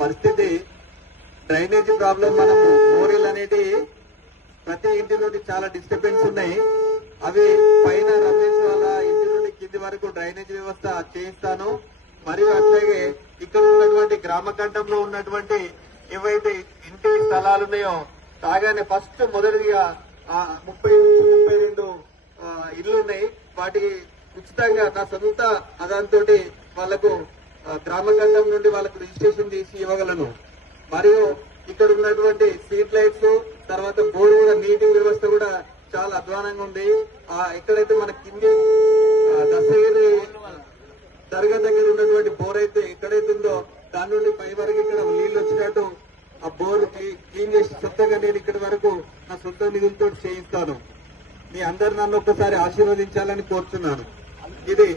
పరిస్థితి. Drainage problem, మనం మోరీలు అనేది ప్రతి ఇంటి నుండి చాలా డిస్టర్బెన్స్ ఉన్నాయి. అవి పైన రమేష్ వాళ్ళ ఇంటి నుండి కింది వరకు డ్రైనేజీ వ్యవస్థ చేయిస్తాను. మరియు అట్లాగే ఇక్కడ ఉన్నటువంటి గ్రామ కంఠంలో ఉన్నటువంటి ఏవైతే ఇంటి స్థలాలు ఉన్నాయో కాగానే ఫస్ట్ మొదటిగా 30-32 ఇళ్లు ఉన్నాయి. వాటికి ఉచితంగా నా సొంత అదాంతో వాళ్లకు గ్రామ కంఠం నుండి వాళ్ళకు రిజిస్ట్రేషన్ చేసి ఇవ్వగలను. మరియు ఇక్కడ ఉన్నటువంటి స్ట్రీట్ లైట్స్, తర్వాత బోర్ కూడా నీటి వ్యవస్థ కూడా చాలా అధ్వానంగా ఉంది. ఎక్కడైతే మన కింది దశగిరి దర్గా దగ్గర ఉన్నటువంటి బోర్ అయితే ఎక్కడైతే ఉందో దాని నుండి పై వరకు ఇక్కడ నీళ్లు వచ్చినట్టు ఆ బోర్ క్లీన్ చేసి సొంతంగా నేను ఇక్కడి వరకు నా సొంత నిధులతో చేయిస్తాను. మీ అందరు నన్ను ఒక్కసారి ఆశీర్వదించాలని కోరుతున్నాను. ఇది